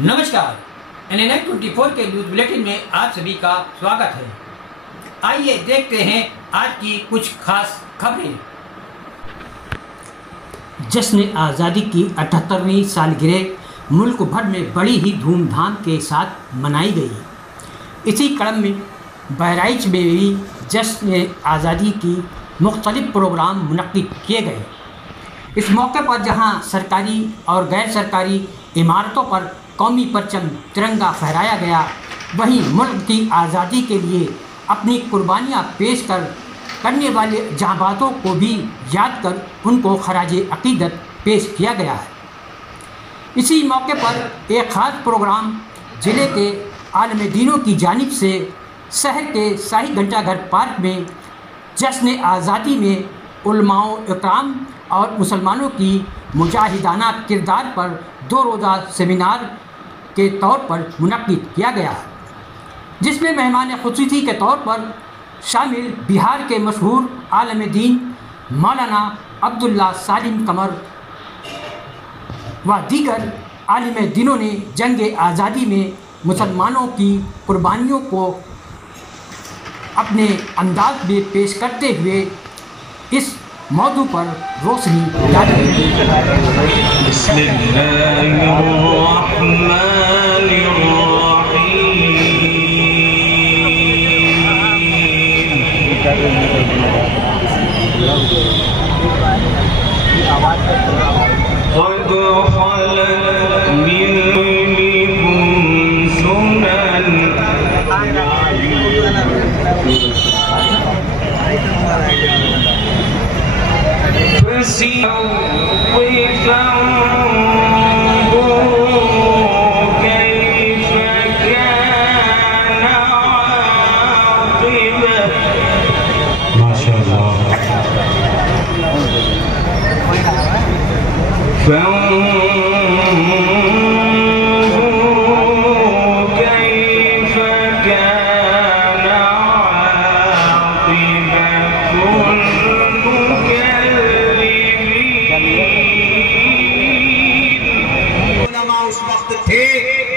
नमस्कार, NNI 24 के news bulletin में आप सभी का स्वागत है। आइए देखते हैं आज की कुछ खास खबरें। जश्न आज़ादी की 78वीं सालगिरह मुल्क भर में बड़ी ही धूमधाम के साथ मनाई गई। इसी क्रम में बहराइच में भी जश्न आज़ादी की मुख्तलिफ प्रोग्राम मुनक्किद किए गए। इस मौके पर जहां सरकारी और गैर सरकारी इमारतों पर कौमी परचम तिरंगा फहराया गया, वहीं मुल्क की आज़ादी के लिए अपनी कुर्बानियां पेश करने वाले जांबाजों को भी याद कर उनको खराजे अकीदत पेश किया गया है। इसी मौके पर एक ख़ास प्रोग्राम ज़िले के आलम दीनों की जानिब से शहर के शाही घंटाघर पार्क में जश्न आज़ादी में उलमाओ इकराम और मुसलमानों की मुजाहिदाना किरदार पर 2 रोज़ा सेमिनार के तौर पर मुनक्किद किया गया, जिसमें मेहमान खुसूसी के तौर पर शामिल बिहार के मशहूर आलम दीन मौलाना अब्दुल्ला सालिम कमर व दीगर आलिम दीनों ने जंग आज़ादी में मुसलमानों की कुर्बानियों को अपने अंदाज में पेश करते हुए इस मौजू पर रोशनी डाली।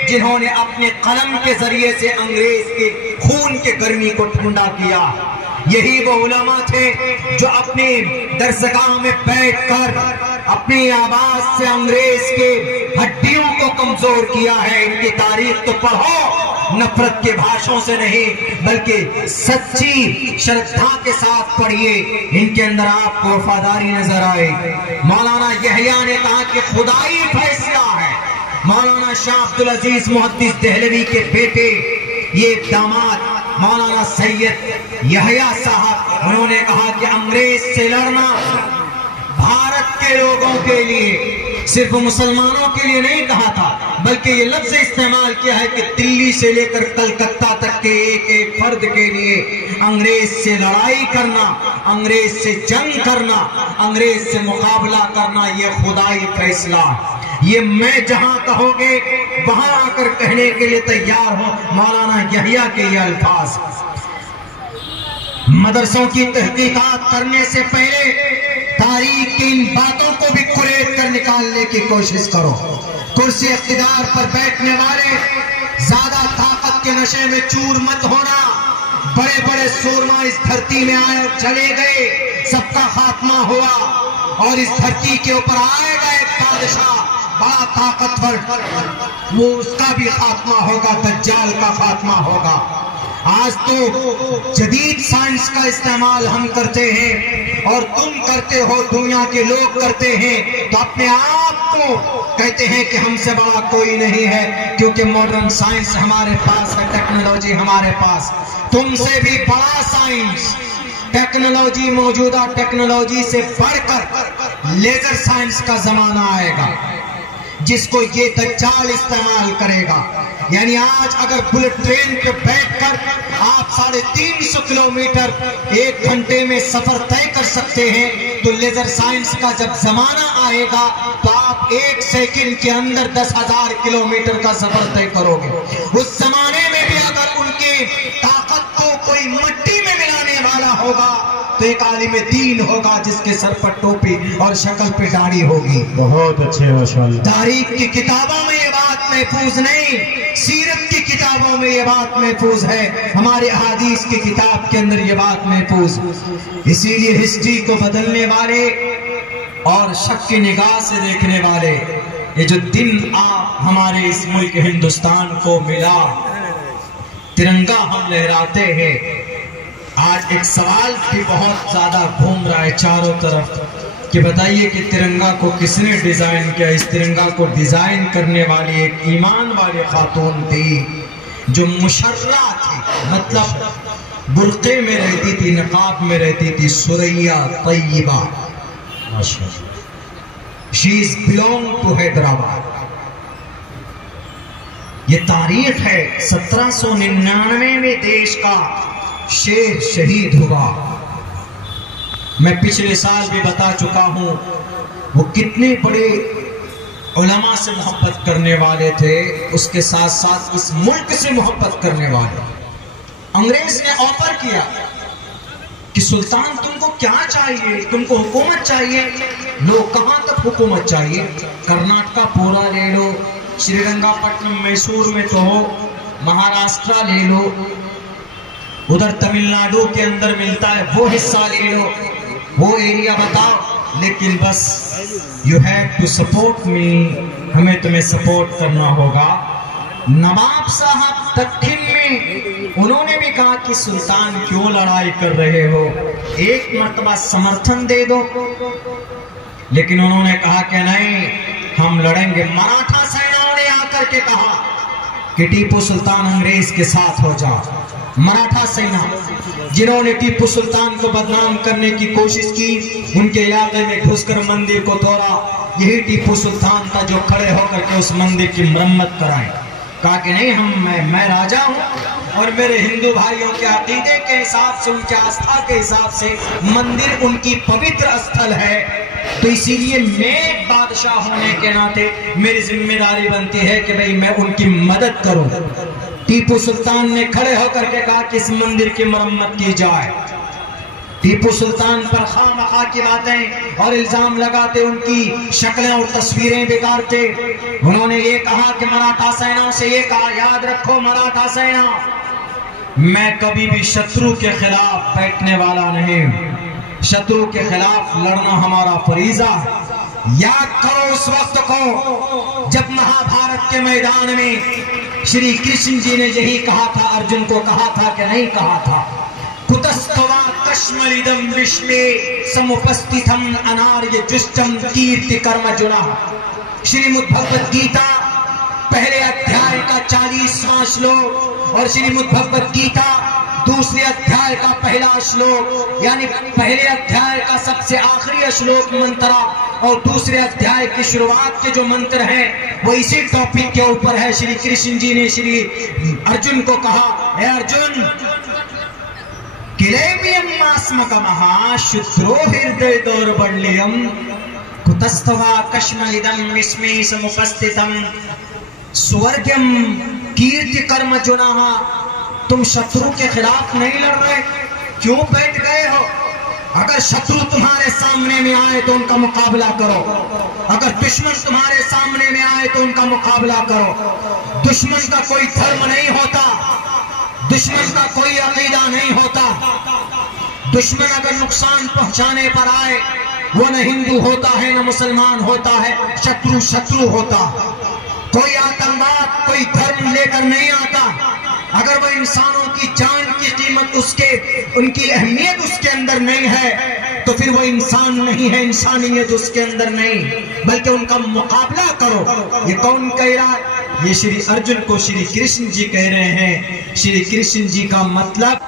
जिन्होंने अपने कलम के जरिए से अंग्रेज के खून के गर्मी को ठंडा किया। यही वो उलमा थे जो अपने दरसगाह में बैठकर अपनी आवाज से अंग्रेज के हड्डियों को कमजोर किया है। इनकी तारीख तो पढ़ो, नफरत के भाषणों से नहीं बल्कि सच्ची श्रद्धा के साथ पढ़िए। इनके अंदर आपको वफादारी नजर आए। मौलाना यहया ने कहा कि खुदाई फैसला है। मौलाना शाह अब्दुल अजीज मुहद्दिस देहलवी के बेटे, ये दामाद मौलाना सैयद यहया साहब, उन्होंने कहा कि अंग्रेज से लड़ना भारत के लोगों के लिए, सिर्फ मुसलमानों के लिए नहीं कहा था, बल्कि ये लफ्ज इस्तेमाल किया है कि दिल्ली से लेकर कलकत्ता तक के एक एक फर्द के लिए अंग्रेज से लड़ाई करना, अंग्रेज से जंग करना, अंग्रेज से मुकाबला करना, ये खुदाई फैसला। ये मैं जहां कहोगे वहां आकर कहने के लिए तैयार हो। मौलाना यहया के ये अल्फाज। मदरसों की तहकीकात करने से पहले तारीख की इन बातों को भी कुरेद कर निकालने की कोशिश करो। कुर्सी इख्तिदार पर बैठने वाले ज्यादा ताकत के नशे में चूर मत होना। बड़े बड़े सूरमा इस धरती में आए और चले गए, सबका खात्मा हुआ, और इस धरती के ऊपर आएगा एक बादशाह बड़ा ताकतवर, वो उसका भी खात्मा होगा, दज्जाल का खात्मा होगा। आज तो जदीद साइंस का इस्तेमाल हम करते हैं और तुम करते हो, दुनिया के लोग करते हैं, तो अपने आप को कहते हैं कि हमसे बड़ा कोई नहीं है, क्योंकि मॉडर्न साइंस हमारे पास है, टेक्नोलॉजी हमारे पास। तुमसे भी बड़ा साइंस, टेक्नोलॉजी, मौजूदा टेक्नोलॉजी से बढ़कर लेजर साइंस का जमाना आएगा, जिसको ये दज्जाल इस्तेमाल करेगा। यानी आज अगर बुलेट ट्रेन पे बैठकर आप 350 किलोमीटर 1 घंटे में सफर तय कर सकते हैं, तो लेजर साइंस का जब जमाना आएगा तो आप 1 सेकंड के अंदर 10,000 किलोमीटर का सफर तय करोगे। उस जमाने में भी अगर उनके ताकत को कोई मट्टी में मिलाने वाला होगा तो एक आलिम दीन होगा जिसके सर पर टोपी और शक्ल पे दाढ़ी होगी। बहुत अच्छे माशाअल्लाह। तारीख की किताबों में ये बात महफूज नहीं, सीरत की किताबों में ये बात महफूज है, हमारे अहादीस की किताब के अंदर ये बात महफूज। इसीलिए हिस्ट्री को बदलने वाले और शक की निगाह से देखने वाले, ये जो दिन आप हमारे इस मुल्क हिंदुस्तान को मिला, तिरंगा हम लहराते हैं, आज एक सवाल भी बहुत ज्यादा घूम रहा है चारों तरफ कि बताइए कि तिरंगा को किसने डिजाइन किया। इस तिरंगा को डिजाइन करने वाली एक ईमान वाली खातून थी जो मुशर्रा थी, मतलब बुर्के में रहती थी, नकाब में रहती थी, Suraiya Taiba. She is belong to Hyderabad. ये तारीख है 1799 में देश का शेर शहीद हुआ। मैं पिछले साल भी बता चुका हूं वो कितने बड़े उलमा से मोहब्बत करने वाले थे, उसके साथ साथ इस मुल्क से मोहब्बत करने वाले। अंग्रेज ने ऑफर किया कि सुल्तान तुमको क्या चाहिए, तुमको हुकूमत चाहिए, लो कहां तक हुकूमत चाहिए, कर्नाटका पूरा ले लो, श्रीरंगापट्टनम मैसूर में तो हो, महाराष्ट्र ले लो, उधर तमिलनाडु के अंदर मिलता है वो हिस्सा ले लो, वो एरिया बताओ, लेकिन बस you have to support me, हमें तुम्हें सपोर्ट करना होगा। नवाब साहब दक्षिण में उन्होंने भी कहा कि सुल्तान क्यों लड़ाई कर रहे हो, एक मर्तबा समर्थन दे दो, लेकिन उन्होंने कहा कि नहीं हम लड़ेंगे। मराठा सेनाओं ने आकर के कहा कि टीपू सुल्तान अंग्रेज के साथ हो जाओ। मराठा सेना जिन्होंने टीपू सुल्तान को बदनाम करने की कोशिश की, उनके इलाके में घुसकर मंदिर को तोड़ा, यही टीपू सुल्तान था जो खड़े होकर के उस मंदिर की मरम्मत कराए। कहा कि नहीं मैं राजा हूं और मेरे हिंदू भाइयों के अकीदे के हिसाब से, उनके आस्था के हिसाब से मंदिर उनकी पवित्र स्थल है, तो इसीलिए मैं बादशाह होने के नाते मेरी जिम्मेदारी बनती है कि भाई मैं उनकी मदद करूं। टीपू सुल्तान ने खड़े होकर के कहा कि इस मंदिर की मरम्मत की जाए। टीपू सुल्तान पर खामखा की बातें और इल्जाम लगाते, उनकी शक्लें और तस्वीरें बिगाड़ते। उन्होंने ये कहा कि मराठा सेना से ये कहा, याद रखो मराठा सेना, मैं कभी भी शत्रु के खिलाफ बैठने वाला नहीं, शत्रु के खिलाफ लड़ना हमारा फरीजा है। याद करो उस वक्त को जब महाभारत के मैदान में श्री कृष्ण जी ने यही कहा था, अर्जुन को कहा था कि नहीं कहा था, कुतस्तवा कश्मलिदम विश्वे समुपस्थितम अनार्य जुष्टम कीर्ति कर्म जुड़ा। श्रीमद् भगवत गीता पहले अध्याय का 40वां श्लोक और श्रीमद् भगवत गीता दूसरे अध्याय का पहला श्लोक, यानी पहले अध्याय का सबसे आखिरी श्लोक मंत्रा और दूसरे अध्याय की शुरुआत के जो मंत्र हैं वो इसी टॉपिक के ऊपर है। श्री कृष्ण जी ने श्री अर्जुन को कहा, हे अर्जुन, शुद्रो हृदय दौर्बल्यम कुतस्तवा कश्मलिदम विस्मे समुपस्थितम स्वर्गम कीर्ति कर्म जुनाहा। तुम शत्रु के खिलाफ नहीं लड़ रहे, क्यों बैठ गए हो? अगर शत्रु तुम्हारे सामने में आए तो उनका मुकाबला करो, अगर दुश्मन तुम्हारे सामने में आए तो उनका मुकाबला करो। दुश्मन का कोई धर्म नहीं होता, दुश्मन का कोई अकीदा नहीं होता। दुश्मन अगर नुकसान पहुंचाने पर आए वो न हिंदू होता है न मुसलमान होता है, शत्रु शत्रु होता। कोई आतंकवाद कोई धर्म लेकर नहीं आता, अगर वो इंसानों की जान की कीमत उसके, उनकी अहमियत उसके अंदर नहीं है तो फिर वो इंसान नहीं है, इंसानियत उसके अंदर नहीं, बल्कि उनका मुकाबला करो। ये कौन कह रहा है? ये श्री अर्जुन को श्री कृष्ण जी कह रहे हैं। श्री कृष्ण जी का मतलब